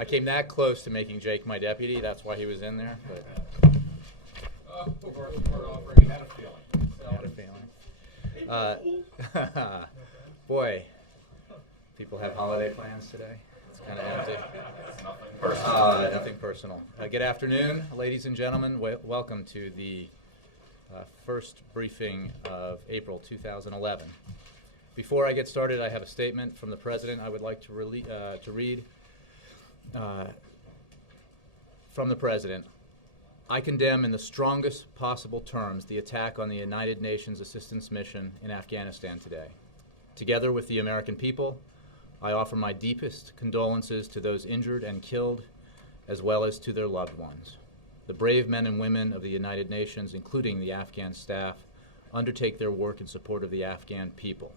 I came that close to making Jake my deputy. That's why he was in there. But We're offering. Had a feeling. had a feeling. Boy, people have holiday plans today. It's kind of empty. Nothing personal. Nothing personal. Good afternoon, ladies and gentlemen. Welcome to the first briefing of April 2011. Before I get started, I have a statement from the President I would like to read. From the President, I condemn in the strongest possible terms the attack on the United Nations Assistance Mission in Afghanistan today. Together with the American people, I offer my deepest condolences to those injured and killed, as well as to their loved ones. The brave men and women of the United Nations, including the Afghan staff, undertake their work in support of the Afghan people.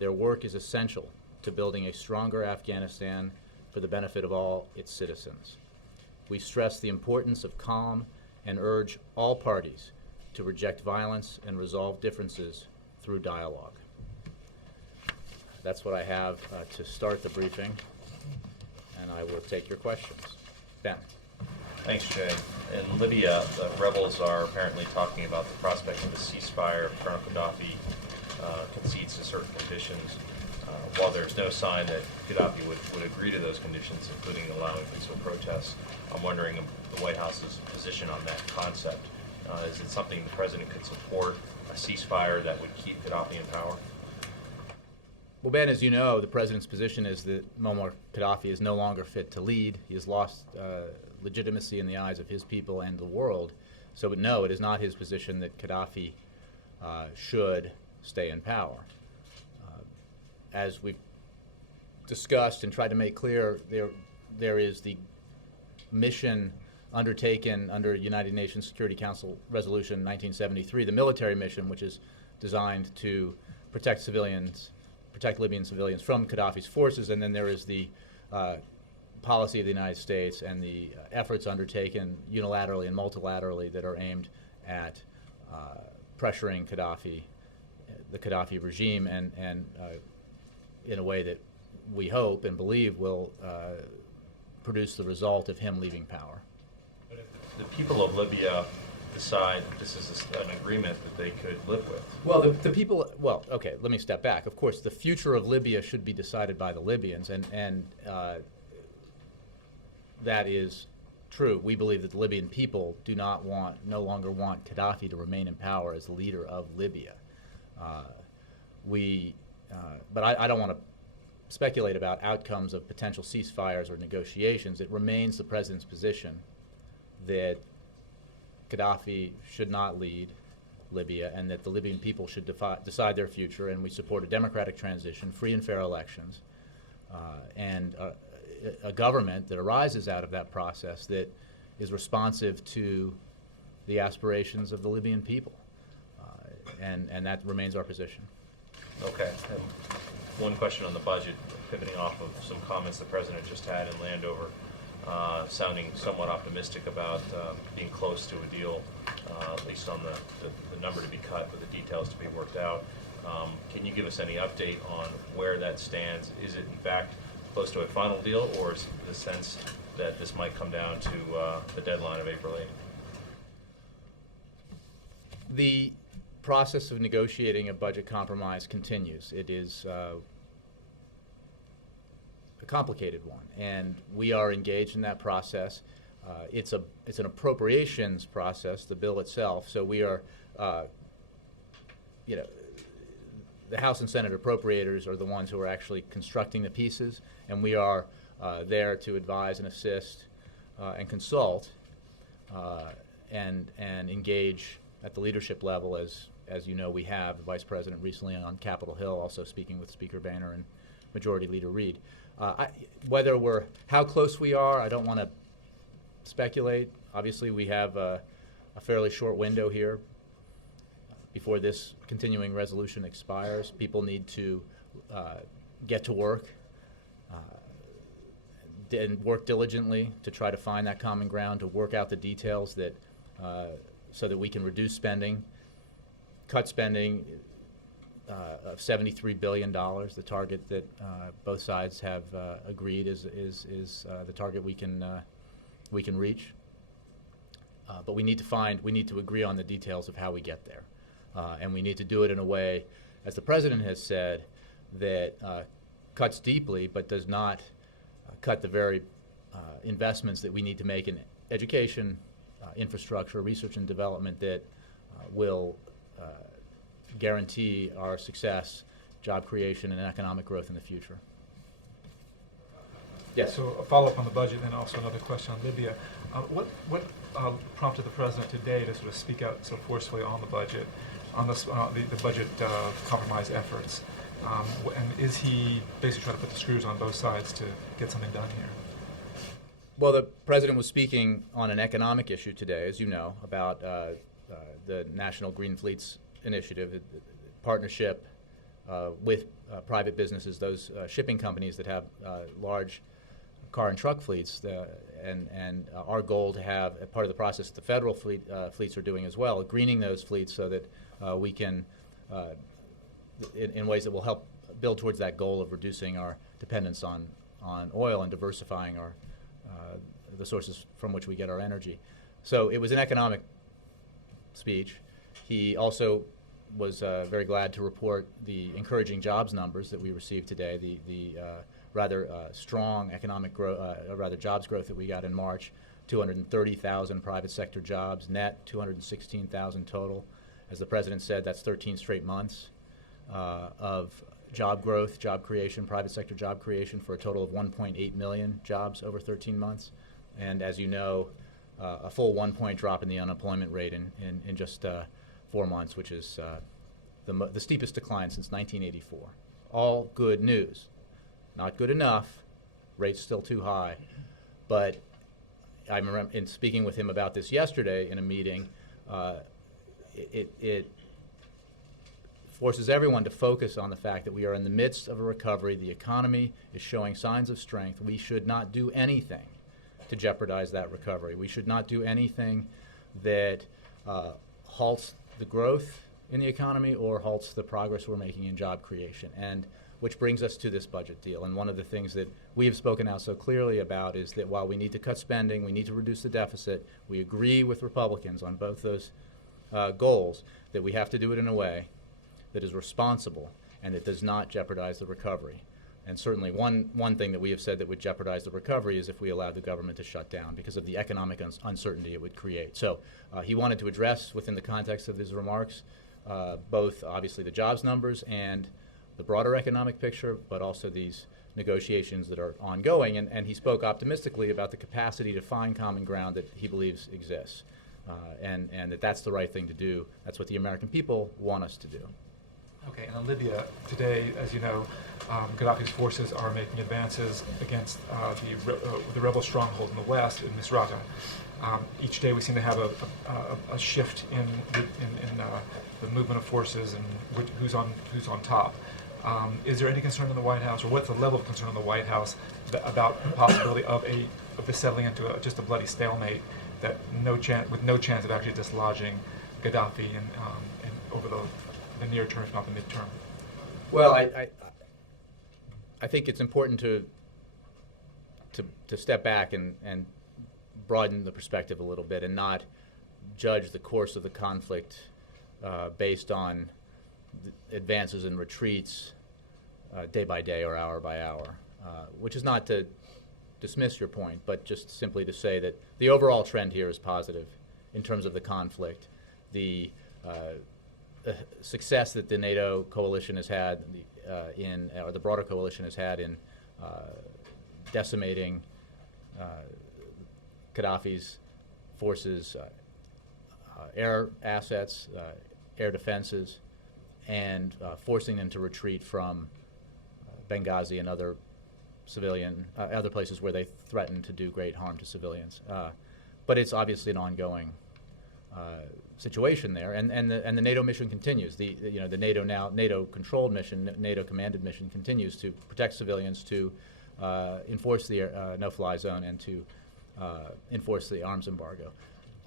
Their work is essential to building a stronger Afghanistan for the benefit of all its citizens. We stress the importance of calm and urge all parties to reject violence and resolve differences through dialogue. That's what I have to start the briefing, and I will take your questions. Ben. Thanks, Jay. In Libya, the rebels are apparently talking about the prospect of a ceasefire if Colonel Gaddafi concedes to certain conditions. While there's no sign that Gaddafi would agree to those conditions, including allowing peaceful protests, I'm wondering the White House's position on that concept. Is it something the President could support, a ceasefire that would keep Gaddafi in power? Well, Ben, as you know, the President's position is that Muammar Gaddafi is no longer fit to lead. He has lost legitimacy in the eyes of his people and the world. So, no, it is not his position that Gaddafi should stay in power. As we've discussed and tried to make clear, there is the mission undertaken under United Nations Security Council Resolution 1973, the military mission, which is designed to protect Libyan civilians from Gaddafi's forces, and then there is the policy of the United States and the efforts undertaken unilaterally and multilaterally that are aimed at pressuring the Gaddafi regime, and in a way that we hope and believe will produce the result of him leaving power. But if the people of Libya decide this is an agreement that they could live with? Well, the people, okay, let me step back. Of course, the future of Libya should be decided by the Libyans, and that is true. We believe that the Libyan people no longer want Gaddafi to remain in power as the leader of Libya. But I don't want to speculate about outcomes of potential ceasefires or negotiations. It remains the President's position that Gaddafi should not lead Libya and that the Libyan people should decide their future, and we support a democratic transition, free and fair elections, and a government that arises out of that process that is responsive to the aspirations of the Libyan people. And that remains our position. Okay. One question on the budget, pivoting off of some comments the President just had in Landover, sounding somewhat optimistic about being close to a deal, at least on the number to be cut, but the details to be worked out. Can you give us any update on where that stands? Is it in fact close to a final deal, or is the sense that this might come down to the deadline of April 8th? The process of negotiating a budget compromise continues. It is a complicated one, and we are engaged in that process. It's an appropriations process, the bill itself. So we are, the House and Senate appropriators are the ones who are actually constructing the pieces, and we are there to advise and assist and consult and engage at the leadership level, as you know we have, the Vice President recently on Capitol Hill, also speaking with Speaker Boehner and Majority Leader Reid. How close we are, I don't want to speculate. Obviously, we have a fairly short window here before this continuing resolution expires. People need to get to work and work diligently to try to find that common ground, to work out the details so that we can reduce spending, cut spending, of $73 billion. The target that both sides have agreed is the target we can reach. But we need to agree on the details of how we get there, and we need to do it in a way, as the president has said, that cuts deeply but does not cut the very investments that we need to make in education, infrastructure, research and development that will guarantee our success, job creation, and economic growth in the future. Yes. So a follow-up on the budget, and also another question on Libya. What prompted the president today to sort of speak out so forcefully on the budget, on the budget compromise efforts? And is he basically trying to put the screws on both sides to get something done here? Well, the president was speaking on an economic issue today, as you know, about the National Green Fleets Initiative, the partnership with private businesses, those shipping companies that have large car and truck fleets, and our goal to have, a part of the process the federal fleets are doing as well, greening those fleets so that we can, in ways that will help build towards that goal of reducing our dependence on oil and diversifying our the sources from which we get our energy. So it was an economic speech. He also was very glad to report the encouraging jobs numbers that we received today, the rather strong economic growth, rather jobs growth that we got in March, 230,000 private sector jobs, net 216,000 total. As the president said, that's 13 straight months of job growth, job creation, private sector job creation, for a total of 1.8 million jobs over 13 months. And as you know, a full 1 point drop in the unemployment rate in just 4 months, which is the steepest decline since 1984. All good news. Not good enough. Rates still too high. But I remember in speaking with him about this yesterday in a meeting, it forces everyone to focus on the fact that we are in the midst of a recovery. The economy is showing signs of strength. We should not do anything to jeopardize that recovery. We should not do anything that halts the growth in the economy or halts the progress we're making in job creation. And which brings us to this budget deal. And one of the things that we have spoken out so clearly about is that while we need to cut spending, we need to reduce the deficit, we agree with Republicans on both those goals, that we have to do it in a way that is responsible and that does not jeopardize the recovery. And certainly one thing that we have said that would jeopardize the recovery is if we allowed the government to shut down because of the economic uncertainty it would create. So he wanted to address, within the context of his remarks, both obviously the jobs numbers and the broader economic picture, but also these negotiations that are ongoing. And he spoke optimistically about the capacity to find common ground that he believes exists, and that's the right thing to do. That's what the American people want us to do. Okay, and in Libya today, as you know, Gaddafi's forces are making advances against the rebel stronghold in the west, in Misrata. Each day we seem to have a shift in the movement of forces and who's on top. Is there any concern in the White House, or what's the level of concern in the White House about the possibility of this settling into just a bloody stalemate, that with no chance of actually dislodging Gaddafi and over the near term, if not the midterm? Well, I think it's important to step back and broaden the perspective a little bit and not judge the course of the conflict based on advances and retreats day by day or hour by hour, which is not to dismiss your point, but just simply to say that the overall trend here is positive in terms of the conflict. The success that the NATO coalition has had or the broader coalition has had in decimating Gaddafi's forces, air assets, air defenses, and forcing them to retreat from Benghazi and other other places where they threaten to do great harm to civilians. But it's obviously an ongoing situation there, and the NATO mission continues. The NATO controlled mission, NATO commanded mission continues to protect civilians, to enforce the no-fly zone, and to enforce the arms embargo.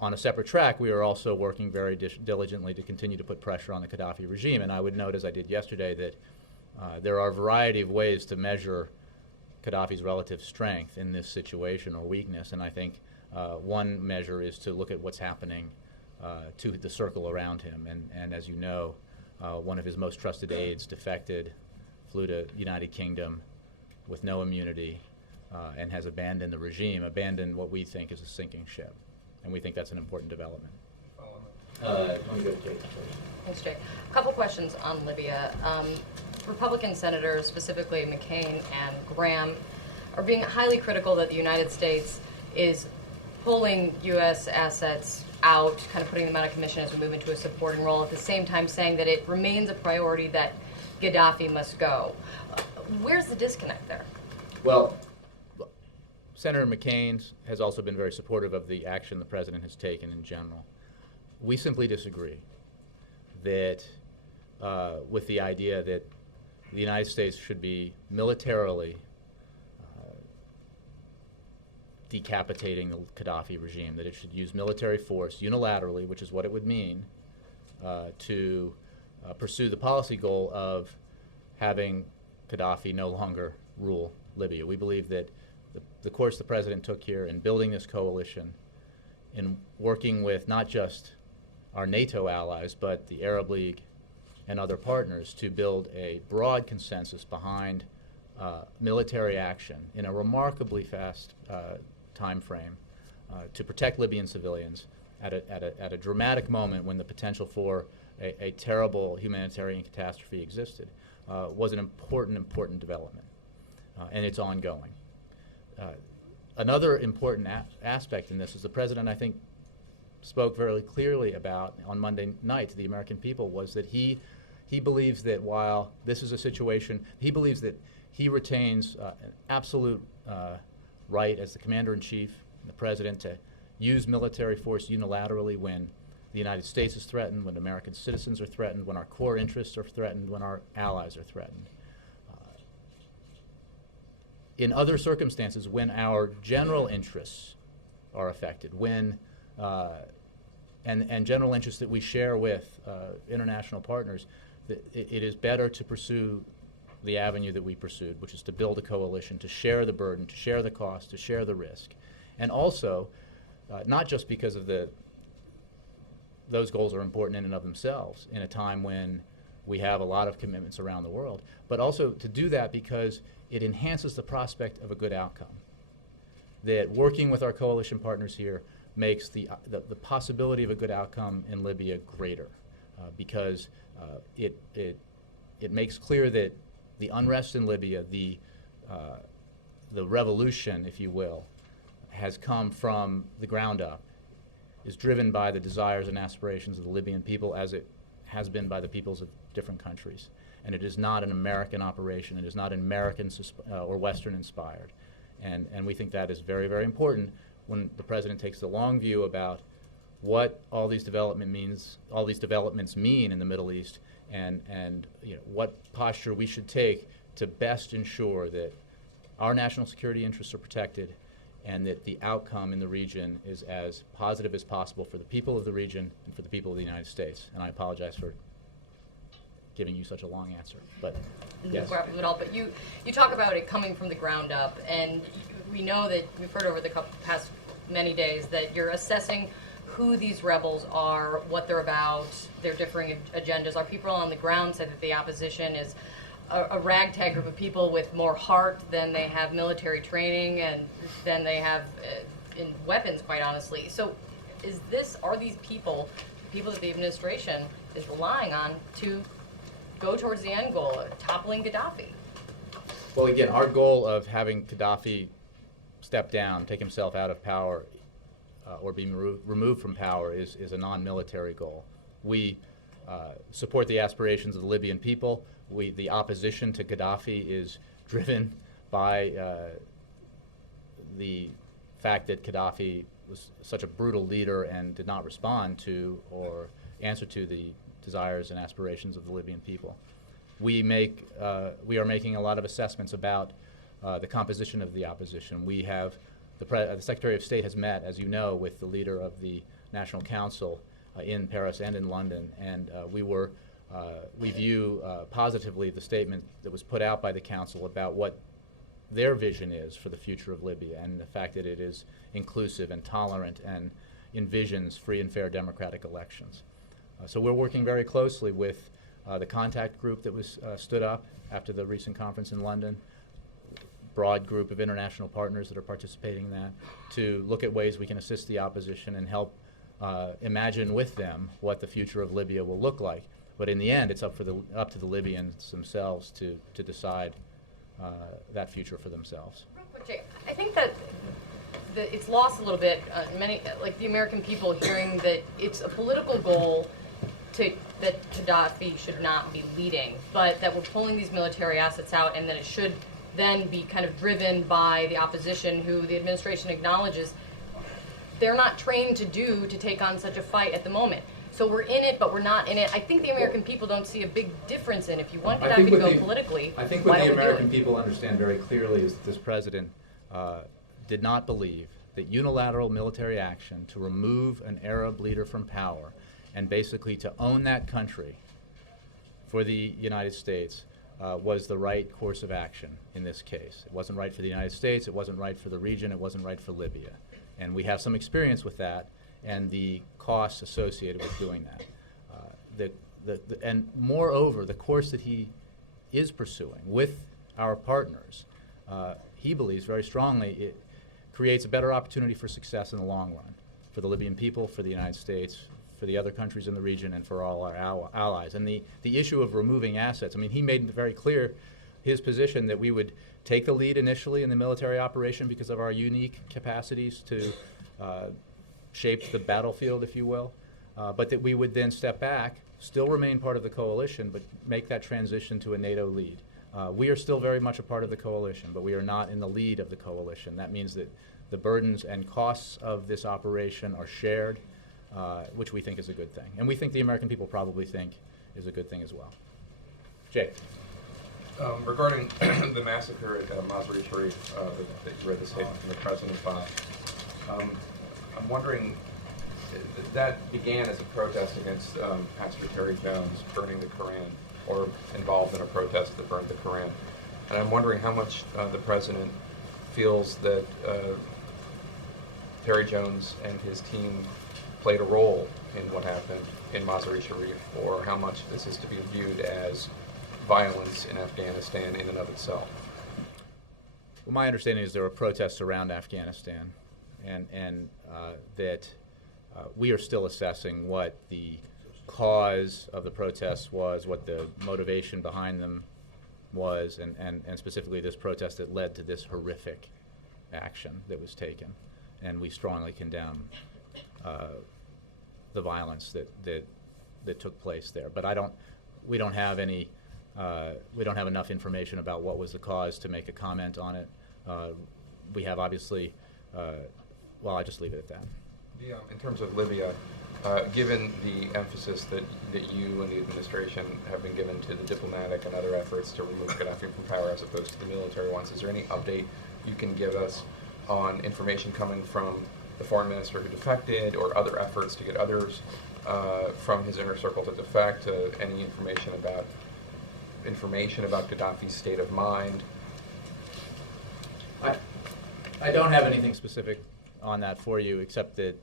On a separate track, we are also working very diligently to continue to put pressure on the Gaddafi regime. And I would note, as I did yesterday, that there are a variety of ways to measure Gaddafi's relative strength in this situation or weakness. And I think one measure is to look at what's happening to the circle around him. And as you know, one of his most trusted aides defected, flew to the United Kingdom with no immunity, and has abandoned the regime, abandoned what we think is a sinking ship. And we think that's an important development. Let me go to Jake first. Thanks, Jay. A couple questions on Libya. Republican senators, specifically McCain and Graham, are being highly critical that the United States is pulling U.S. assets out, kind of putting them out of commission as we move into a supporting role, at the same time saying that it remains a priority that Gaddafi must go. Where's the disconnect there? Well, Senator McCain has also been very supportive of the action the president has taken in general. We simply disagree that with the idea that the United States should be militarily decapitating the Gaddafi regime, that it should use military force unilaterally, which is what it would mean, to pursue the policy goal of having Gaddafi no longer rule Libya. We believe that the course the president took here in building this coalition, in working with not just our NATO allies, but the Arab League and other partners to build a broad consensus behind military action in a remarkably fast time frame to protect Libyan civilians at a dramatic moment when the potential for a terrible humanitarian catastrophe existed, was an important development, and it's ongoing. Another important aspect in this is the president, I think, spoke very clearly about on Monday night to the American people, was that he believes that while this is a situation, he believes that he retains an absolute right as the commander-in-chief and the president to use military force unilaterally when the United States is threatened, when American citizens are threatened, when our core interests are threatened, when our allies are threatened. In other circumstances, when our general interests are affected, when and general interests that we share with international partners, it is better to pursue the avenue that we pursued, which is to build a coalition, to share the burden, to share the cost, to share the risk. And also, not just because of those goals are important in and of themselves in a time when we have a lot of commitments around the world, but also to do that because it enhances the prospect of a good outcome. That working with our coalition partners here makes the possibility of a good outcome in Libya greater, because it makes clear that the unrest in Libya, the revolution, if you will, has come from the ground up, is driven by the desires and aspirations of the Libyan people, as it has been by the peoples of different countries. And it is not an American operation. It is not American or Western inspired. And we think that is very, very important when the president takes the long view about what all these developments mean in the Middle East, and what posture we should take to best ensure that our national security interests are protected and that the outcome in the region is as positive as possible for the people of the region and for the people of the United States. And I apologize for giving you such a long answer, but yes. No problem at all. But you talk about it coming from the ground up, and we know that we've heard over the past many days that you're assessing who these rebels are, what they're about, their differing agendas. Our people on the ground said that the opposition is a ragtag group of people with more heart than they have military training and than they have in weapons, quite honestly. So are these people that the administration is relying on to go towards the end goal, toppling Gaddafi? Well, again, our goal of having Gaddafi step down, take himself out of power, or be removed from power is a non-military goal. We support the aspirations of the Libyan people. The opposition to Gaddafi is driven by the fact that Gaddafi was such a brutal leader and did not respond to or answer to the desires and aspirations of the Libyan people. We are making a lot of assessments about the composition of the opposition. We have The Secretary of State has met, as you know, with the leader of the National Council in Paris and in London, and we view positively the statement that was put out by the Council about what their vision is for the future of Libya, and the fact that it is inclusive and tolerant and envisions free and fair democratic elections. So we're working very closely with the contact group that was stood up after the recent conference in London, broad group of international partners that are participating in that, to look at ways we can assist the opposition and help imagine with them what the future of Libya will look like. But in the end, it's up to the Libyans themselves to decide that future for themselves. Real quick, Jay, I think that it's lost a little bit. Many, like the American people, hearing that it's a political goal that Gaddafi should not be leading, but that we're pulling these military assets out, and that it should then be kind of driven by the opposition, who the administration acknowledges they're not trained to take on such a fight at the moment. So we're in it, but we're not in it. I think the American people don't see a big difference in, if you want Gaddafi to go politically, I think why what the don't we do American it? people understand very clearly is that this president did not believe that unilateral military action to remove an Arab leader from power and basically to own that country for the United States was the right course of action in this case. It wasn't right for the United States, it wasn't right for the region, it wasn't right for Libya. And we have some experience with that and the costs associated with doing that. And moreover, the course that he is pursuing with our partners, he believes very strongly it creates a better opportunity for success in the long run for the Libyan people, for the United States, for the other countries in the region, and for all our allies. And the issue of removing assets, I mean, he made very clear his position that we would take the lead initially in the military operation because of our unique capacities to shape the battlefield, if you will, but that we would then step back, still remain part of the coalition, but make that transition to a NATO lead. We are still very much a part of the coalition, but we are not in the lead of the coalition. That means that the burdens and costs of this operation are shared, which we think is a good thing. And we think the American people probably think is a good thing as well. Jay. Regarding the massacre at Mazar-e Sharif, that you read the statement from the president filed, I'm wondering, that began as a protest against Pastor Terry Jones burning the Koran, or involved in a protest that burned the Koran. And I'm wondering how much the president feels that Terry Jones and his team played a role in what happened in Mazar-e Sharif, or how much this is to be viewed as violence in Afghanistan in and of itself. Well, my understanding is there were protests around Afghanistan, and that we are still assessing what the cause of the protests was, what the motivation behind them was, and specifically this protest that led to this horrific action that was taken. And we strongly condemn the violence that took place there. But we don't have enough information about what was the cause to make a comment on it. We have obviously, well, I just leave it at that. In terms of Libya, given the emphasis that you and the administration have been given to the diplomatic and other efforts to remove Gaddafi from power as opposed to the military ones, is there any update you can give us on information coming from the foreign minister who defected, or other efforts to get others from his inner circle to defect, any information about Gaddafi's state of mind? I don't have anything specific on that for you, except that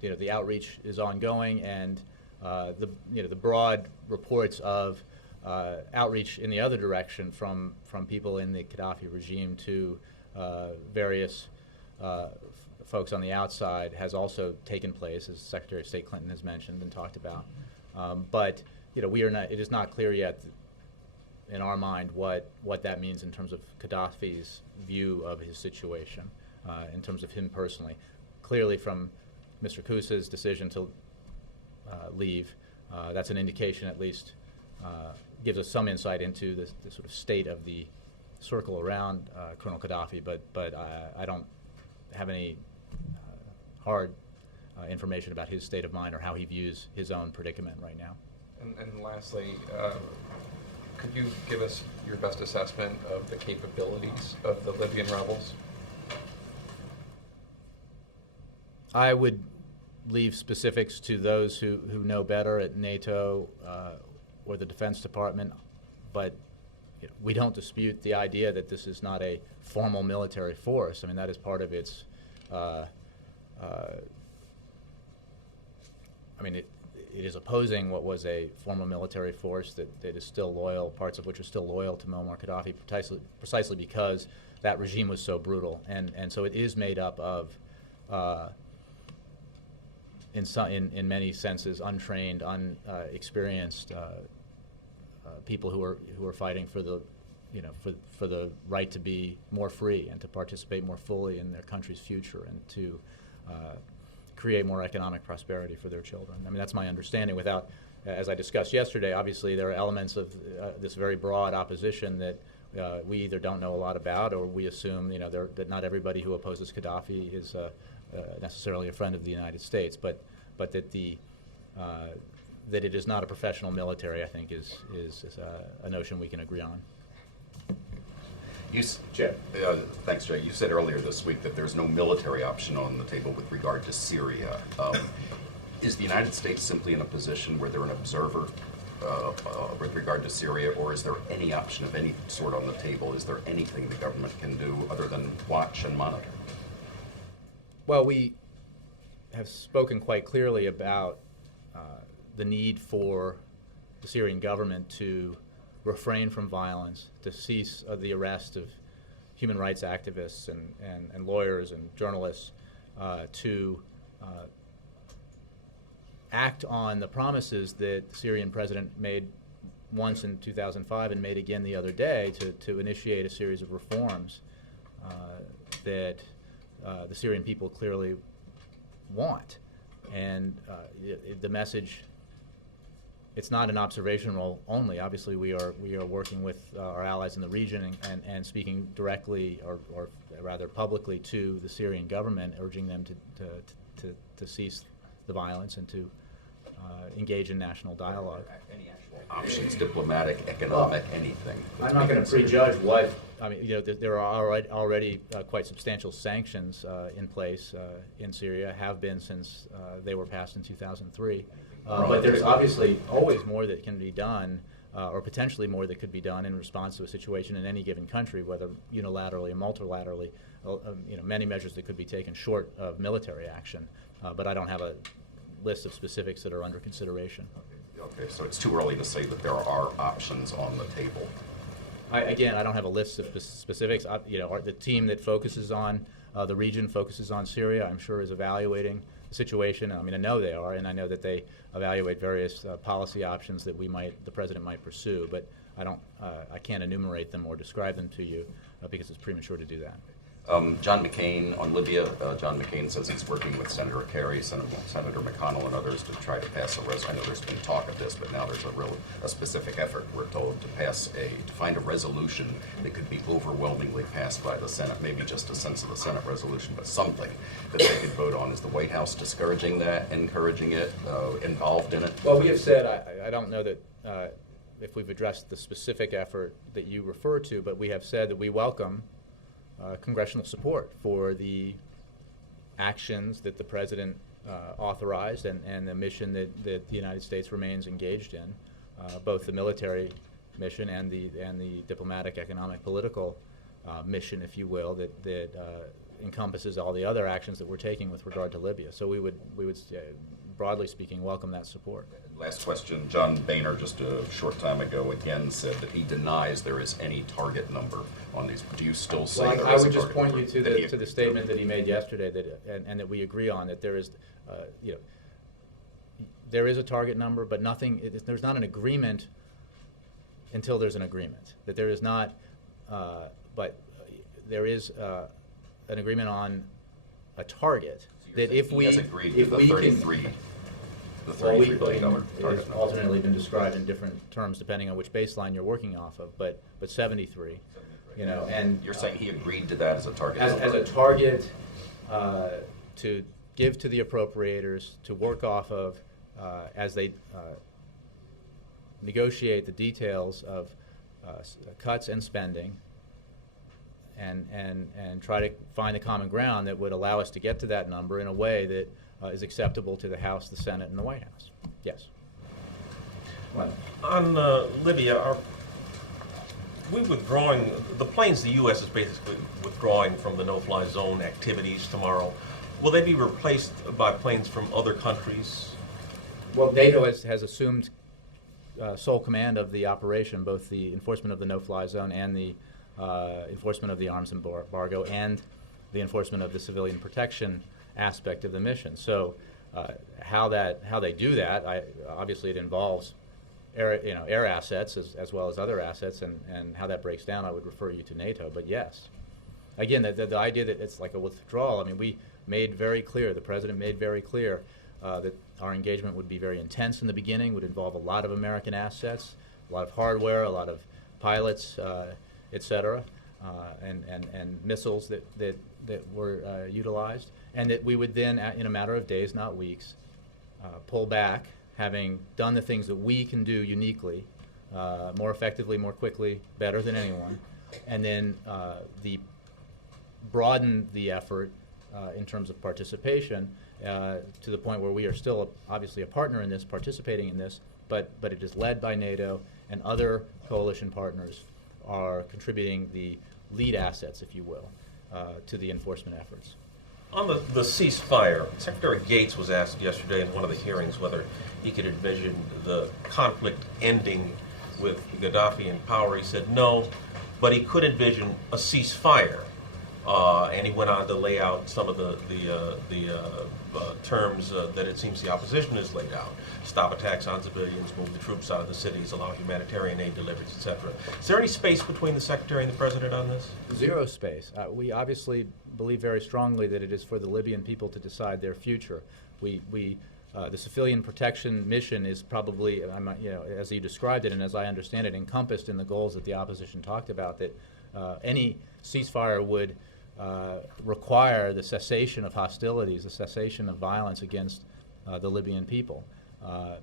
the outreach is ongoing, and the broad reports of outreach in the other direction from people in the Gaddafi regime to various folks on the outside has also taken place, as Secretary of State Clinton has mentioned and talked about. But it is not clear yet in our mind what that means in terms of Gaddafi's view of his situation, in terms of him personally. Clearly, from Mr. Kousa's decision to leave, that's an indication, at least, gives us some insight into the sort of state of the circle around Colonel Gaddafi, but I don't have any hard information about his state of mind or how he views his own predicament right now. And lastly, could you give us your best assessment of the capabilities of the Libyan rebels? I would leave specifics to those who know better at NATO or the Defense Department, but we don't dispute the idea that this is not a formal military force. I mean, that is part of its, it is opposing what was a formal military force that is still loyal, parts of which are still loyal to Muammar Gaddafi, precisely because that regime was so brutal. And so it is made up of, in many senses, untrained, unexperienced people who are fighting for the, for the right to be more free and to participate more fully in their country's future and to create more economic prosperity for their children. I mean, that's my understanding. Without, as I discussed yesterday, obviously there are elements of this very broad opposition that we either don't know a lot about, or we assume, that not everybody who opposes Gaddafi is necessarily a friend of the United States, but that that it is not a professional military, I think, is a notion we can agree on. Jay. Thanks, Jay. You said earlier this week that there's no military option on the table with regard to Syria. Is the United States simply in a position where they're an observer with regard to Syria, or is there any option of any sort on the table? Is there anything the government can do other than watch and monitor? Well, we have spoken quite clearly about the need for the Syrian government to refrain from violence, to cease the arrest of human rights activists and lawyers and journalists, to act on the promises that the Syrian president made once in 2005 and made again the other day to initiate a series of reforms that the Syrian people clearly want. And the message, it's not an observation role only. Obviously, we are working with our allies in the region and speaking directly, or rather publicly, to the Syrian government, urging them to cease the violence and to engage in national dialogue. Any actual options, diplomatic, economic, anything? I'm not going to prejudge what. I mean, there are already quite substantial sanctions in place in Syria, have been since they were passed in 2003. But there's obviously always more that can be done, or potentially more that could be done in response to a situation in any given country, whether unilaterally or multilaterally. Many measures that could be taken short of military action, but I don't have a list of specifics that are under consideration. Okay, so it's too early to say that there are options on the table. I don't have a list of specifics. The team that focuses on the region, focuses on Syria, I'm sure is evaluating the situation. I mean, I know they are, and I know that they evaluate various policy options that the president might pursue. But I can't enumerate them or describe them to you because it's premature to do that. John McCain on Libya. John McCain says he's working with Senator Kerry, Senator McConnell, and others to try to pass a resolution. I know there's been talk of this, but now there's a specific effort, we're told, to find a resolution that could be overwhelmingly passed by the Senate. Maybe just a sense of the Senate resolution, but something that they could vote on. Is the White House discouraging that, encouraging it, involved in it? Well, we have said, I don't know that if we've addressed the specific effort that you refer to, but we have said that we welcome congressional support for the actions that the president authorized and the mission that the United States remains engaged in, both the military mission and the diplomatic, economic, political mission, if you will, that encompasses all the other actions that we're taking with regard to Libya. So we would broadly speaking, welcome that support. Last question. John Boehner just a short time ago again said that he denies there is any target number on these. Do you still say there is a target number? I would just point you to the statement that he made yesterday and that we agree on, that there is, there is a target number, but there's not an agreement until there's an agreement. That there is not, but there is an agreement on a target. So that if we has agreed with the $33 billion target it's number. alternately been described in different terms depending on which baseline you're working off of, but 73, and you're saying he agreed to that as a target as number? a target to give to the appropriators to work off of as they negotiate the details of cuts and spending, and try to find a common ground that would allow us to get to that number in a way that is acceptable to the House, the Senate, and the White House. Yes. On Libya, are we withdrawing, the planes, the U.S. is basically withdrawing from the no-fly zone activities tomorrow. Will they be replaced by planes from other countries? Well, NATO has assumed sole command of the operation, both the enforcement of the no-fly zone and the enforcement of the arms embargo and the enforcement of the civilian protection aspect of the mission. So how they do that, obviously it involves air assets as well as other assets, and how that breaks down, I would refer you to NATO. But yes, again, the idea that it's like a withdrawal, I mean, we made very clear, the President made very clear that our engagement would be very intense in the beginning, would involve a lot of American assets, a lot of hardware, a lot of pilots, et cetera, and missiles that were utilized, and that we would then, in a matter of days, not weeks, pull back, having done the things that we can do uniquely, more effectively, more quickly, better than anyone, and then broaden the effort in terms of participation to the point where we are still obviously a partner in this, participating in this, but it is led by NATO, and other coalition partners are contributing the lead assets, if you will, to the enforcement efforts. On the ceasefire, Secretary Gates was asked yesterday in one of the hearings whether he could envision the conflict ending with Gaddafi in power. He said no, but he could envision a ceasefire. And he went on to lay out some of the terms that it seems the opposition has laid out. Stop attacks on civilians, move the troops out of the cities, allow humanitarian aid deliveries, etc. Is there any space between the Secretary and the President on this? Zero space. We obviously believe very strongly that it is for the Libyan people to decide their future. The civilian protection mission is probably, as you described it and as I understand it, encompassed in the goals that the opposition talked about, that any ceasefire would require the cessation of hostilities, the cessation of violence against the Libyan people.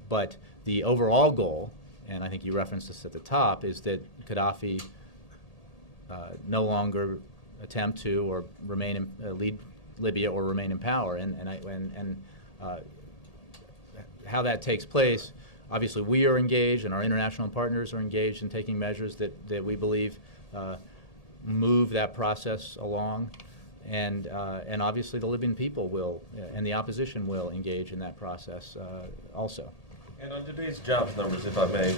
But the overall goal, and I think you referenced this at the top, is that Gaddafi no longer attempt to or remain lead Libya or remain in power. And how that takes place, obviously we are engaged and our international partners are engaged in taking measures that we believe move that process along, and obviously the Libyan people will, and the opposition will engage in that process also. And on today's jobs numbers, if I may,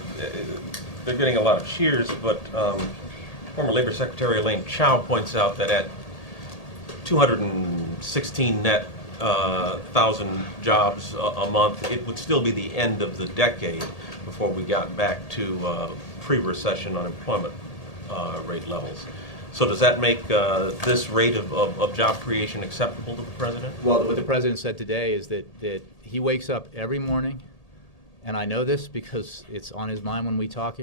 they're getting a lot of cheers, but former Labor Secretary Elaine Chao points out that at 216 net 1,000 jobs a month, it would still be the end of the decade before we got back to pre-recession unemployment rate levels. So does that make this rate of job creation acceptable to the President? Well, what the President said today is that he wakes up every morning, and I know this because it's on his mind when we talk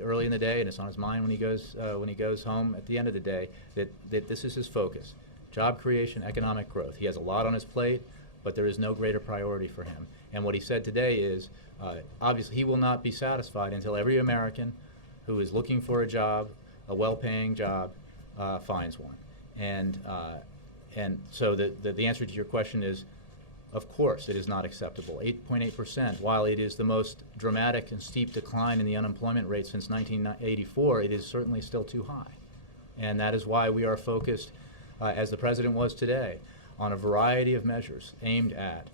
early in the day, and it's on his mind when he goes home at the end of the day, that this is his focus: job creation, economic growth. He has a lot on his plate, but there is no greater priority for him. And what he said today is, obviously, he will not be satisfied until every American who is looking for a job, a well-paying job, finds one. And so the answer to your question is, of course, it is not acceptable. 8.8%, while it is the most dramatic and steep decline in the unemployment rate since 1984, it is certainly still too high. And that is why we are focused, as the President was today, on a variety of measures aimed at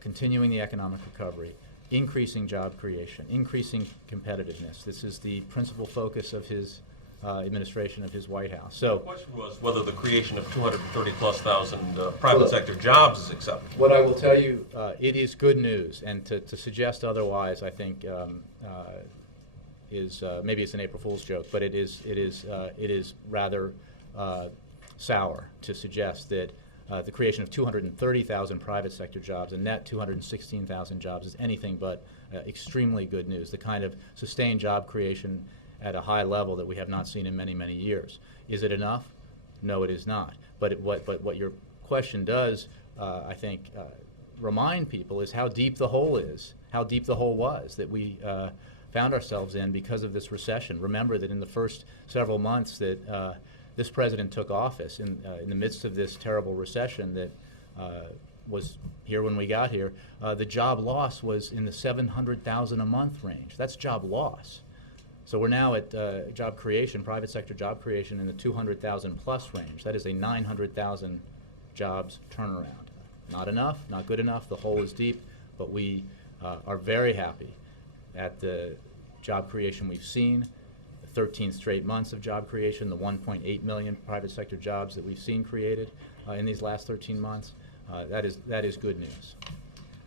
continuing the economic recovery, increasing job creation, increasing competitiveness. This is the principal focus of his administration, of his White House. So the question was whether the creation of 230,000+ private sector jobs is acceptable. What I will tell you, it is good news, and to suggest otherwise, I think, is maybe it's an April Fool's joke, but it is rather sour to suggest that the creation of 230,000 private sector jobs, a net 216,000 jobs, is anything but extremely good news. The kind of sustained job creation at a high level that we have not seen in many, many years. Is it enough? No, it is not. But what your question does, I think, remind people is how deep the hole is, how deep the hole was that we found ourselves in because of this recession. Remember that in the first several months that this president took office in the midst of this terrible recession that was here when we got here, the job loss was in the 700,000 a month range. That's job loss. So we're now at job creation, private sector job creation in the 200,000 plus range. That is a 900,000 jobs turnaround. Not enough, not good enough. The hole is deep, but we are very happy at the job creation we've seen. 13 straight months of job creation, the 1.8 million private sector jobs that we've seen created in these last 13 months. That is good news.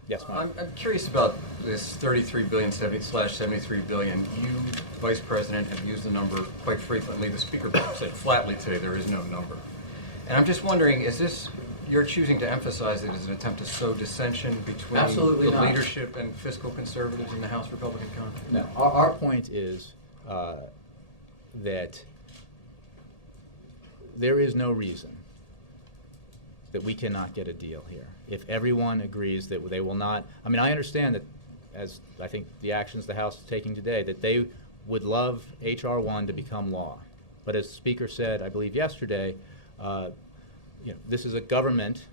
Yes, Mike. I'm curious about this 33 billion, 73 billion. You, Vice President, have used the number quite frequently. The Speaker said flatly today there is no number. And I'm just wondering, is this, you're choosing to emphasize it as an attempt to sow dissension between Absolutely the not. leadership and fiscal conservatives in the House Republican conference? No, our point is that there is no reason that we cannot get a deal here. If everyone agrees that they will not, I mean, I understand that, as I think the actions the House is taking today, that they would love H.R. 1 to become law. But as the Speaker said, I believe yesterday, this is a government,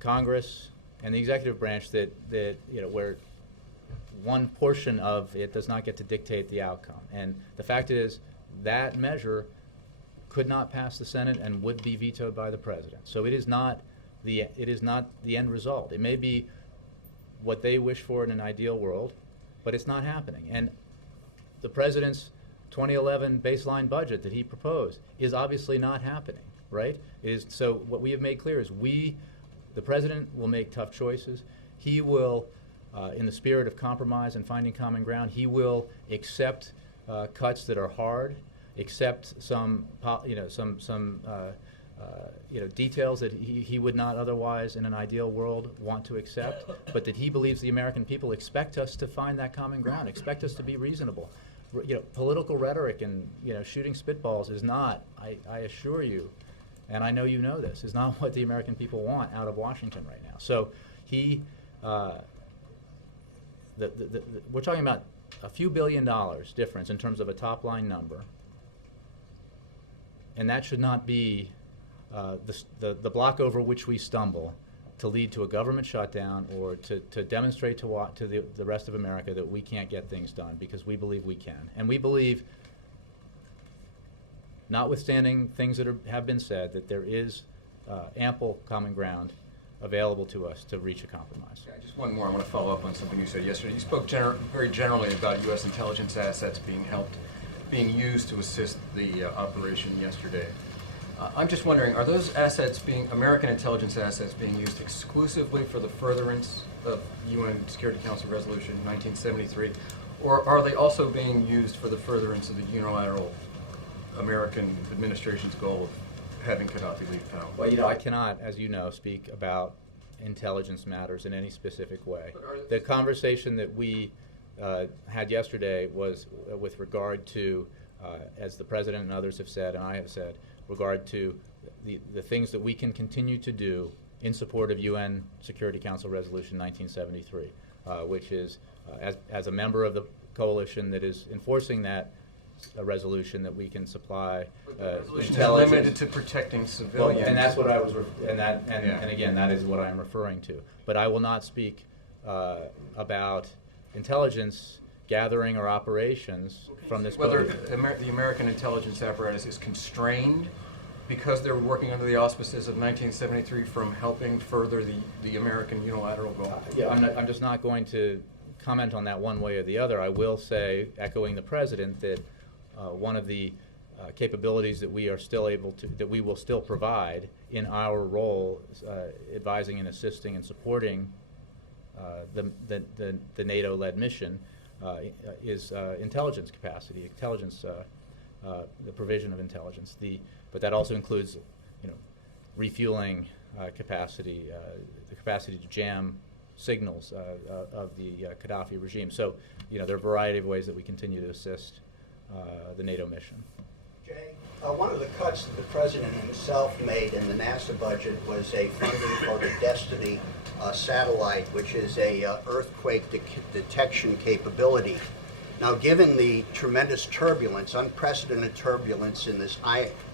Congress, and the executive branch that where one portion of it does not get to dictate the outcome. And the fact is that measure could not pass the Senate and would be vetoed by the President. So it is not the end result. It may be what they wish for in an ideal world, but it's not happening. And the President's 2011 baseline budget that he proposed is obviously not happening, right? So what we have made clear is the President will make tough choices. He will, in the spirit of compromise and finding common ground, he will accept cuts that are hard, accept some details that he would not otherwise, in an ideal world, want to accept, but that he believes the American people expect us to find that common ground, expect us to be reasonable. Political rhetoric and shooting spitballs is not, I assure you, and I know you know this, is not what the American people want out of Washington right now. So we're talking about a few $1 billion difference in terms of a top line number, and that should not be the block over which we stumble to lead to a government shutdown or to demonstrate to the rest of America that we can't get things done, because we believe we can. And we believe, notwithstanding things that have been said, that there is ample common ground available to us to reach a compromise. Yeah, just one more. I want to follow up on something you said yesterday. You spoke very generally about U.S. intelligence assets being used to assist the operation yesterday. I'm just wondering, are those assets American intelligence assets being used exclusively for the furtherance of UN Security Council Resolution 1973, or are they also being used for the furtherance of the unilateral American administration's goal of having Gaddafi leave power? Well, I cannot, as you know, speak about intelligence matters in any specific way. The conversation that we had yesterday was with regard to, as the President and others have said, and I have said, regard to the things that we can continue to do in support of UN Security Council Resolution 1973, which is, as a member of the coalition that is enforcing that resolution, that we can supply Resolution intelligence. is limited to protecting civilians. Well, and that's what I was, and again, that is what I'm referring to. But I will not speak about intelligence gathering or operations from this Whether podium. the American intelligence apparatus is constrained because they're working under the auspices of 1973 from helping further the American unilateral goal? I'm just not going to comment on that one way or the other. I will say, echoing the President, that one of the capabilities that we are still able to, that we will still provide in our role, advising and assisting and supporting the NATO-led mission, is intelligence capacity, the provision of intelligence. But that also includes, refueling capacity, the capacity to jam signals of the Gaddafi regime. So, there are a variety of ways that we continue to assist the NATO mission. Jay, one of the cuts that the President himself made in the NASA budget was a funding for the Destiny satellite, which is a earthquake detection capability. Now, given the tremendous turbulence, unprecedented turbulence in this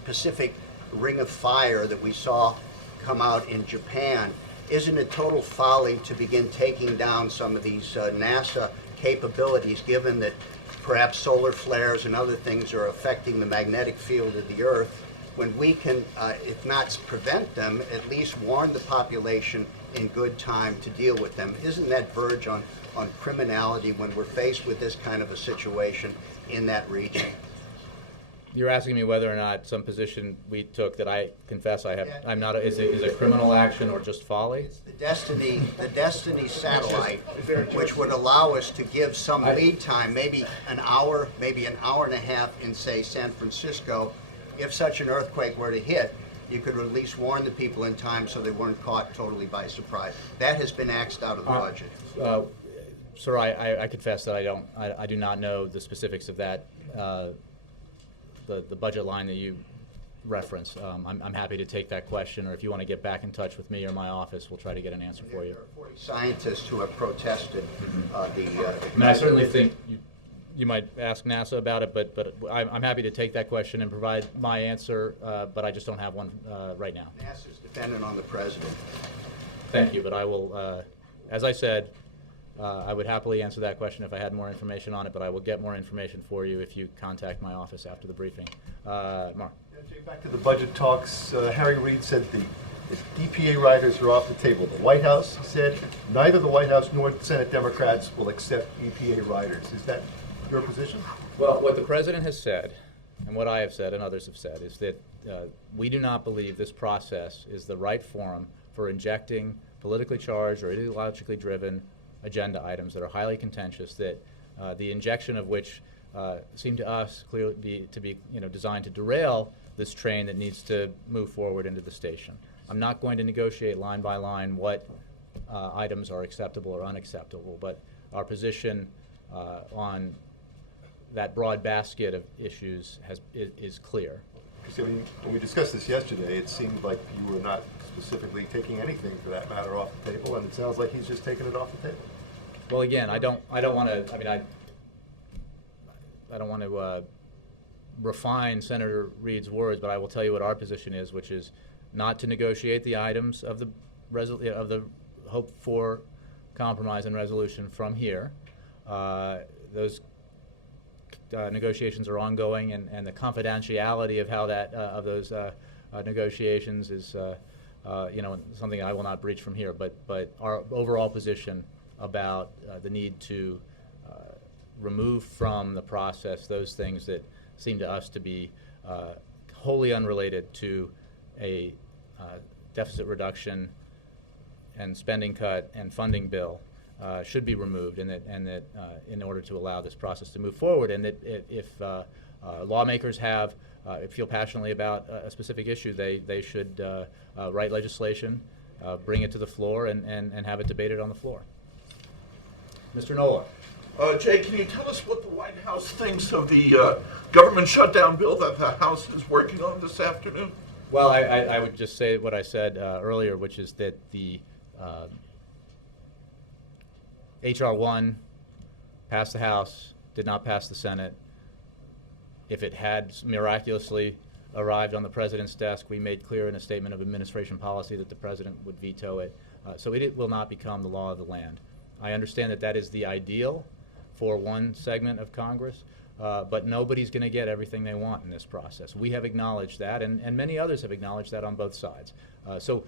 Pacific Ring of Fire that we saw come out in Japan, isn't it total folly to begin taking down some of these NASA capabilities, given that perhaps solar flares and other things are affecting the magnetic field of the Earth, when we can, if not prevent them, at least warn the population in good time to deal with them? Isn't that verge on criminality when we're faced with this kind of a situation in that region? You're asking me whether or not some position we took that I confess I have, I'm not, is a criminal action or just folly? It's the Destiny satellite, which would allow us to give some lead time, maybe an hour and a half in, say, San Francisco. If such an earthquake were to hit, you could at least warn the people in time so they weren't caught totally by surprise. That has been axed out of the budget. Sir, I confess that I do not know the specifics of that, the budget line that you reference. I'm happy to take that question, or if you want to get back in touch with me or my office, we'll try to get an answer for you. There are 40 scientists who have protested I mean, I certainly think you might ask NASA about it, but I'm happy to take that question and provide my answer, but I just don't have one right now. NASA's dependent on the president. Thank you, but I will, as I said, I would happily answer that question if I had more information on it, but I will get more information for you if you contact my office after the briefing. Mark. Jay, back to the budget talks. Harry Reid said the DPA riders are off the table. The White House said neither the White House nor Senate Democrats will accept EPA riders. Is that your position? Well, what the President has said, and what I have said and others have said, is that we do not believe this process is the right forum for injecting politically charged or ideologically driven agenda items that are highly contentious, that the injection of which seem to us clearly to be designed to derail this train that needs to move forward into the station. I'm not going to negotiate line by line what items are acceptable or unacceptable, but our position on that broad basket of issues is clear. Because I mean, when we discussed this yesterday, it seemed like you were not specifically taking anything for that matter off the table, and it sounds like he's just taking it off the table. Well, again, I don't want to. I mean, I don't want to refine Senator Reid's words, but I will tell you what our position is, which is not to negotiate the items of the hope for compromise and resolution from here. Those negotiations are ongoing, and the confidentiality of how that of those negotiations is something I will not breach from here. But our overall position about the need to remove from the process those things that seem to us to be wholly unrelated to a deficit reduction and spending cut and funding bill should be removed, and that in order to allow this process to move forward, and that if lawmakers feel passionately about a specific issue, they should write legislation, bring it to the floor, and have it debated on the floor. Mr. Nola. Jay, can you tell us what the White House thinks of the government shutdown bill that the House is working on this afternoon? Well, I would just say what I said earlier, which is that the H.R. 1 passed the House, did not pass the Senate. If it had miraculously arrived on the President's desk, we made clear in a statement of administration policy that the President would veto it. So it will not become the law of the land. I understand that that is the ideal for one segment of Congress, but nobody's going to get everything they want in this process. We have acknowledged that, and many others have acknowledged that on both sides. So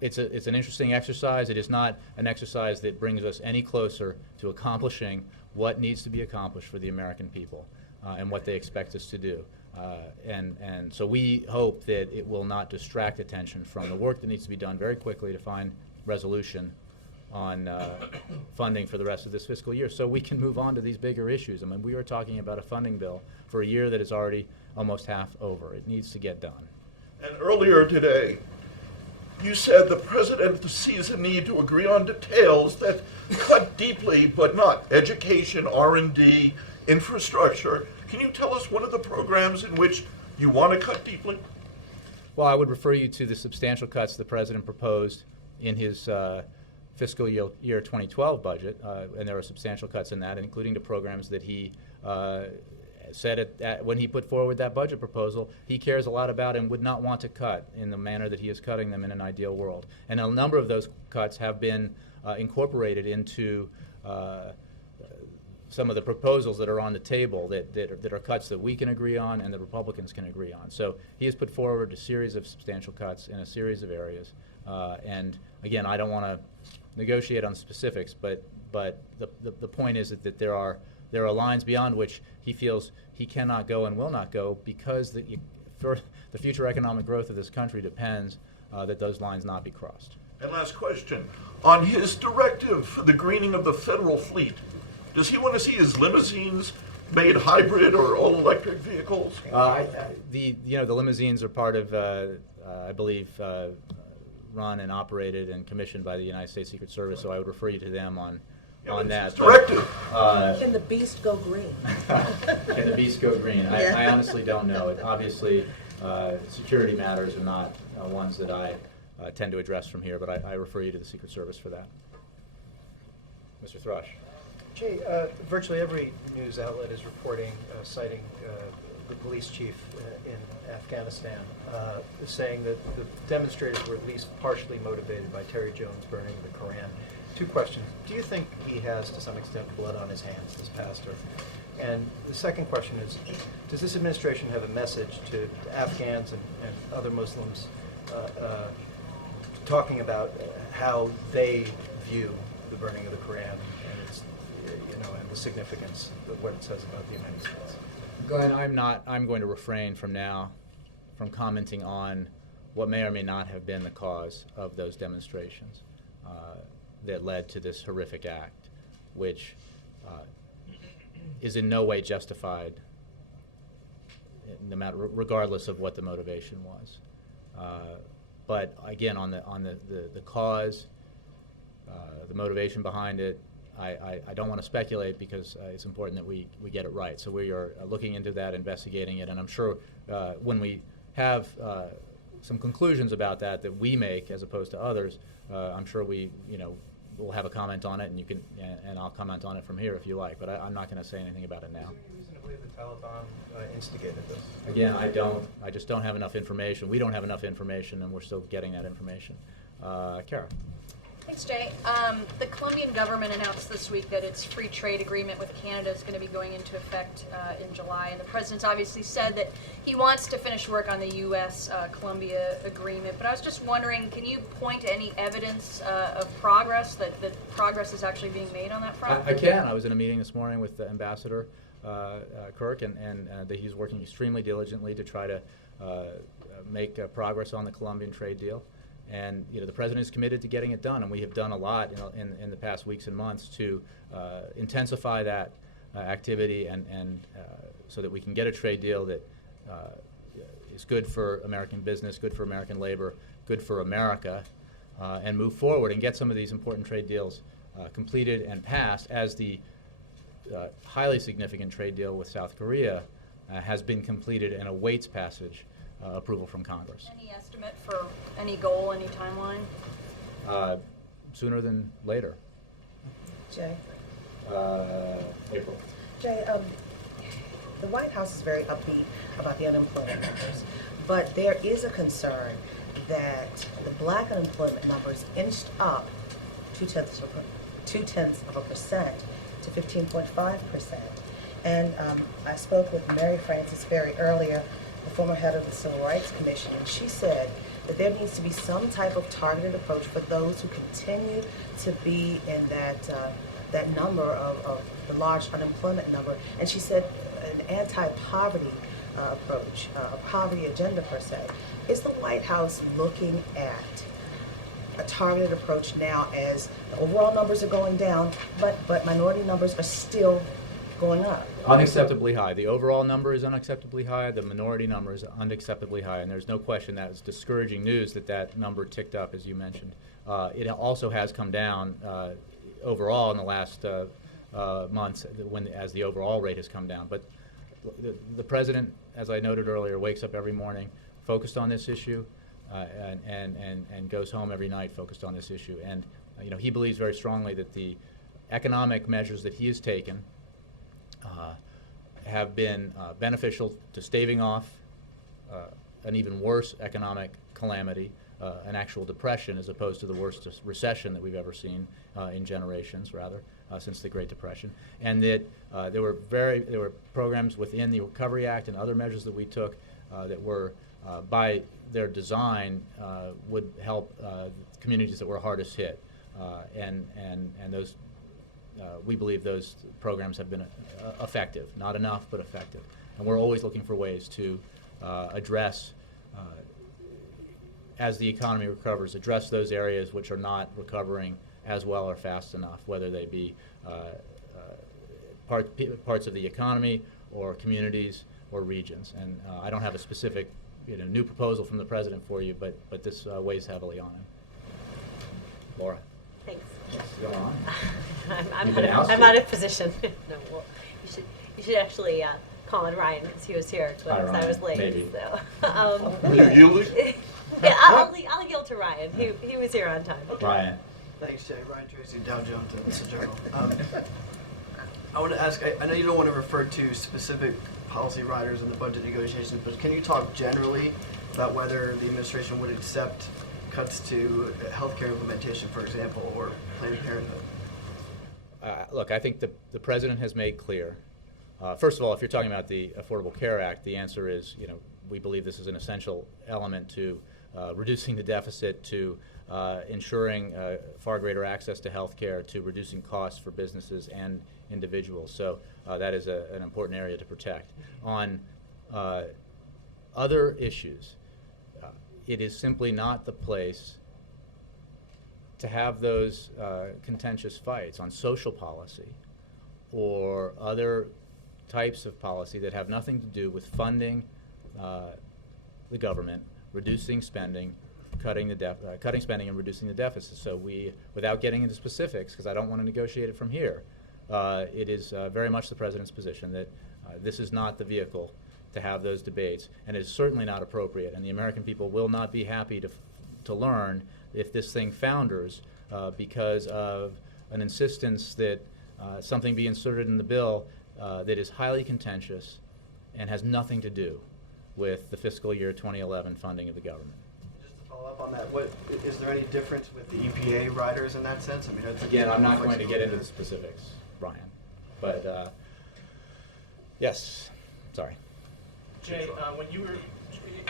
it's an interesting exercise. It is not an exercise that brings us any closer to accomplishing what needs to be accomplished for the American people and what they expect us to do. And so we hope that it will not distract attention from the work that needs to be done very quickly to find resolution on funding for the rest of this fiscal year, so we can move on to these bigger issues. I mean, we are talking about a funding bill for a year that is already almost half over. It needs to get done. And earlier today, you said the President sees a need to agree on details that cut deeply, but not education, R&D, infrastructure. Can you tell us one of the programs in which you want to cut deeply? Well, I would refer you to the substantial cuts the President proposed in his fiscal year 2012 budget, and there are substantial cuts in that, including the programs that he said when he put forward that budget proposal he cares a lot about and would not want to cut in the manner that he is cutting them in an ideal world. And a number of those cuts have been incorporated into some of the proposals that are on the table that are cuts that we can agree on and the Republicans can agree on. So he has put forward a series of substantial cuts in a series of areas. And again, I don't want to negotiate on specifics, but the point is that there are lines beyond which he feels he cannot go and will not go because the future economic growth of this country depends that those lines not be crossed. And last question. On his directive for the greening of the federal fleet, does he want to see his limousines made hybrid or all-electric vehicles? The limousines are part of, I believe, run and operated and commissioned by the United States Secret Service, so I would refer you to them on that. Directive. Can the beast go green? Can the beast go green? I honestly don't know. Obviously, security matters are not ones that I tend to address from here, but I refer you to the Secret Service for that. Mr. Thrush. Jay, virtually every news outlet is reporting, citing the police chief in Afghanistan, saying that the demonstrators were at least partially motivated by Terry Jones burning the Koran. Two questions. Do you think he has, to some extent, blood on his hands, this pastor? And the second question is, does this administration have a message to Afghans and other Muslims talking about how they view the burning of the Koran and its, and the significance of what it says about the United States? Glenn, I'm going to refrain from commenting on what may or may not have been the cause of those demonstrations that led to this horrific act, which is in no way justified, regardless of what the motivation was. But again, on the cause, the motivation behind it, I don't want to speculate because it's important that we get it right. So we are looking into that, investigating it, and I'm sure when we have some conclusions about that we make as opposed to others, I'm sure we'll have a comment on it, and you can, and I'll comment on it from here if you like. But I'm not going to say anything about it now. Is there any reason to believe the Taliban instigated this? Again, I just don't have enough information. We don't have enough information, and we're still getting that information. Kara. Thanks, Jay. The Colombian government announced this week that its free trade agreement with Canada is going to be going into effect in July, and the president's obviously said that he wants to finish work on the U.S.-Colombia agreement. But I was just wondering, can you point to any evidence of progress, that progress is actually being made on that front? I can. I was in a meeting this morning with Ambassador Kirk, and that he's working extremely diligently to try to make progress on the Colombian trade deal. And the president is committed to getting it done, and we have done a lot in the past weeks and months to intensify that activity, and so that we can get a trade deal that is good for American business, good for American labor, good for America, and move forward and get some of these important trade deals completed and passed, as the highly significant trade deal with South Korea has been completed and awaits passage. Approval from Congress. Any estimate for any goal, any timeline? Sooner than later. Jay? April. Jay, the White House is very upbeat about the unemployment numbers, but there is a concern that the black unemployment numbers inched up 0.2% to 15.5%. And I spoke with Mary Frances Berry earlier, the former head of the Civil Rights Commission, and she said that there needs to be some type of targeted approach for those who continue to be in that number of the large unemployment number. And she said an anti-poverty approach, a poverty agenda per se. Is the White House looking at a targeted approach now as the overall numbers are going down, but minority numbers are still going up? Unacceptably high. The overall number is unacceptably high. The minority number is unacceptably high, and there's no question that it's discouraging news that number ticked up, as you mentioned. It also has come down overall in the last months, as the overall rate has come down. But the president, as I noted earlier, wakes up every morning focused on this issue, and goes home every night focused on this issue. And he believes very strongly that the economic measures that he has taken have been beneficial to staving off an even worse economic calamity, an actual depression, as opposed to the worst recession that we've ever seen in generations, rather, since the Great Depression. And that there were programs within the Recovery Act and other measures that we took that were, by their design, would help communities that were hardest hit. And those, we believe those programs have been effective, not enough, but effective. And we're always looking for ways to address, as the economy recovers, address those areas which are not recovering as well or fast enough, whether they be parts of the economy or communities or regions. And I don't have a specific new proposal from the president for you, but this weighs heavily on him. Laura? Thanks. Go on. I'm not in a position. No, well, you should actually call on Ryan because he was here when I was late. Maybe. So, You're yielding? yeah, I'll yield to Ryan. He was here on time. Ryan. Thanks, Jay. Ryan Tracy, Dow Jones Business Journal. I want to ask, I know you don't want to refer to specific policy riders in the budget negotiations, but can you talk generally about whether the administration would accept cuts to healthcare implementation, for example, or Planned Parenthood? Look, I think the president has made clear. First of all, if you're talking about the Affordable Care Act, the answer is, we believe this is an essential element to reducing the deficit, to ensuring far greater access to health care, to reducing costs for businesses and individuals. So that is an important area to protect. On other issues, it is simply not the place to have those contentious fights on social policy or other types of policy that have nothing to do with funding the government, reducing spending, cutting spending and reducing the deficit. So we, without getting into specifics, because I don't want to negotiate it from here, it is very much the president's position that this is not the vehicle to have those debates, and it is certainly not appropriate. And the American people will not be happy to learn if this thing founders because of an insistence that something be inserted in the bill that is highly contentious and has nothing to do with the fiscal year 2011 funding of the government. Just to follow up on that, is there any difference with the EPA riders in that sense? I mean, again, I'm not going to get into the specifics, Ryan, but yes, sorry. Jay, when you were,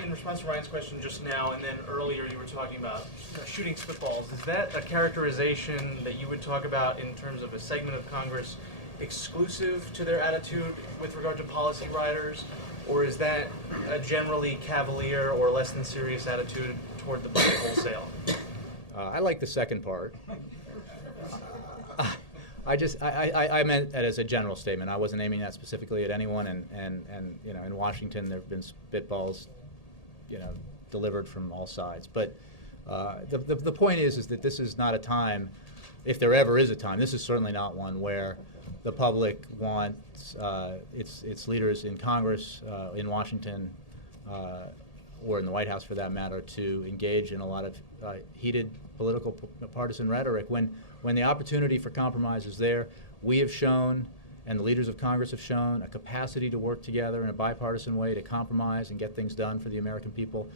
in response to Ryan's question just now, and then earlier you were talking about shooting spitballs, is that a characterization that you would talk about in terms of a segment of Congress exclusive to their attitude with regard to policy riders, or is that a generally cavalier or less than serious attitude toward the budget wholesale? I like the second part. I meant that as a general statement. I wasn't aiming that specifically at anyone, and in Washington there have been spitballs, delivered from all sides. But the point is that this is not a time, if there ever is a time, this is certainly not one where the public wants its leaders in Congress, in Washington, or in the White House for that matter, to engage in a lot of heated political partisan rhetoric. When the opportunity for compromise is there, we have shown, and the leaders of Congress have shown, a capacity to work together in a bipartisan way to compromise and get things done for the American people.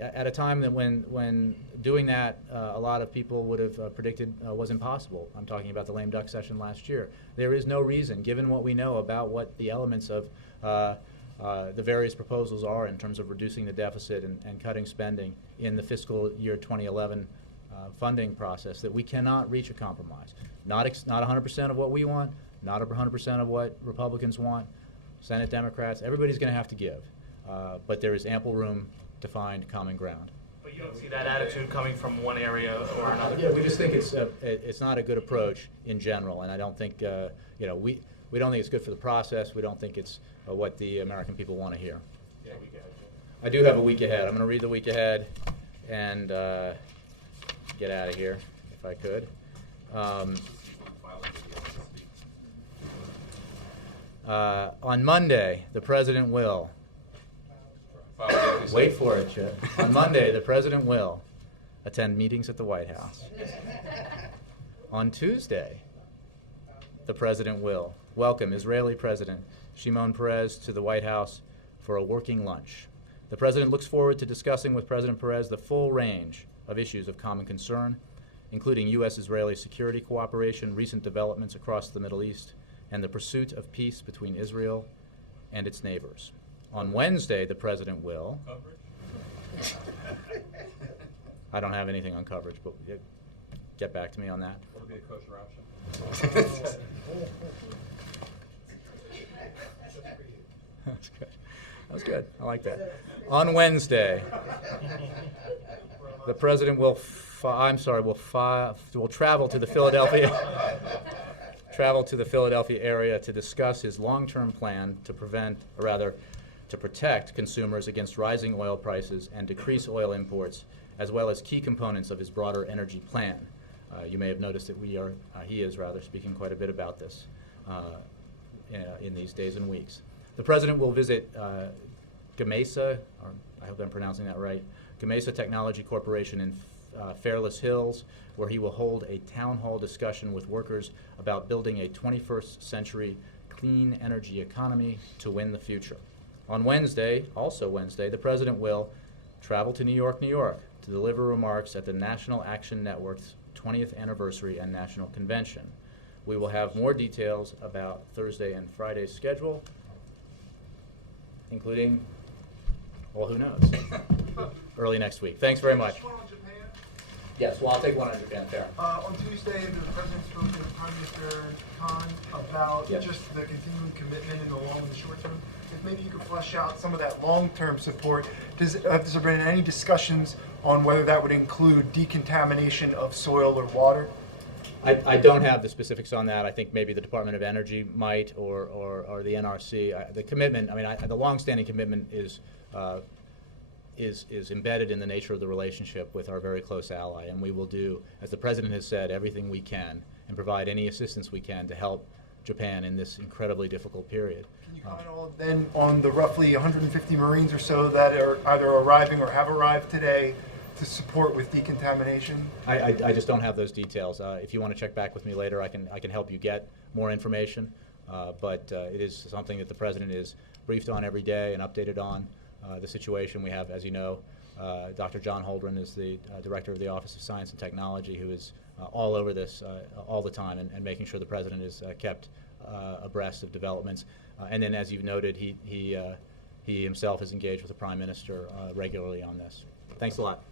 At a time that when doing that, a lot of people would have predicted was impossible. I'm talking about the lame duck session last year. There is no reason, given what we know about what the elements of the various proposals are in terms of reducing the deficit and cutting spending in the fiscal year 2011 funding process, that we cannot reach a compromise. Not 100% of what we want, not 100% of what Republicans want, Senate Democrats, everybody's going to have to give. But there is ample room to find common ground. But you don't see that attitude coming from one area or another? Yeah, we just think it's not a good approach in general, and I don't think, we don't think it's good for the process. We don't think it's what the American people want to hear. Yeah, week ahead. I do have a week ahead. I'm going to read the week ahead and get out of here, if I could. On Monday, the president will. Wait for it, Chet. On Monday, the president will attend meetings at the White House. On Tuesday, the President will welcome Israeli President Shimon Peres to the White House for a working lunch. The President looks forward to discussing with President Peres the full range of issues of common concern, including U.S.-Israeli security cooperation, recent developments across the Middle East, and the pursuit of peace between Israel and its neighbors. On Wednesday, the President will... I don't have anything on coverage, but get back to me on that. Will it be a kosher option? That's good. That was good. I like that. On Wednesday, the President will travel to the Philadelphia area to discuss his long-term plan to protect consumers against rising oil prices and decrease oil imports, as well as key components of his broader energy plan. You may have noticed that he is speaking quite a bit about this in these days and weeks. The President will visit Gamesa, or I hope I'm pronouncing that right, Gamesa Technology Corporation in Fairless Hills, where he will hold a town hall discussion with workers about building a 21st century clean energy economy to win the future. On Wednesday, also Wednesday, the President will travel to New York, to deliver remarks at the National Action Network's 20th anniversary and national convention. We will have more details about Thursday and Friday's schedule, including, well, who knows, early next week. Thanks very much. Yes, well, I'll take one on Japan. Fair. On Tuesday, the President spoke to Prime Minister Khan about just the continuing commitment in the long and the short term. If maybe you could flesh out some of that long-term support. Has there been any discussions on whether that would include decontamination of soil or water? I don't have the specifics on that. I think maybe the Department of Energy might, or the NRC. The commitment, the long-standing commitment is embedded in the nature of the relationship with our very close ally, and we will do, as the President has said, everything we can and provide any assistance we can to help Japan in this incredibly difficult period. Can you comment then on the roughly 150 Marines or so that are either arriving or have arrived today to support with decontamination? I just don't have those details. If you want to check back with me later, I can help you get more information. But it is something that the President is briefed on every day and updated on. The situation we have, as you know, Dr. John Holdren is the Director of the Office of Science and Technology, who is all over this all the time and making sure the President is kept abreast of developments. And then, as you've noted, he himself is engaged with the Prime Minister regularly on this. Thanks a lot.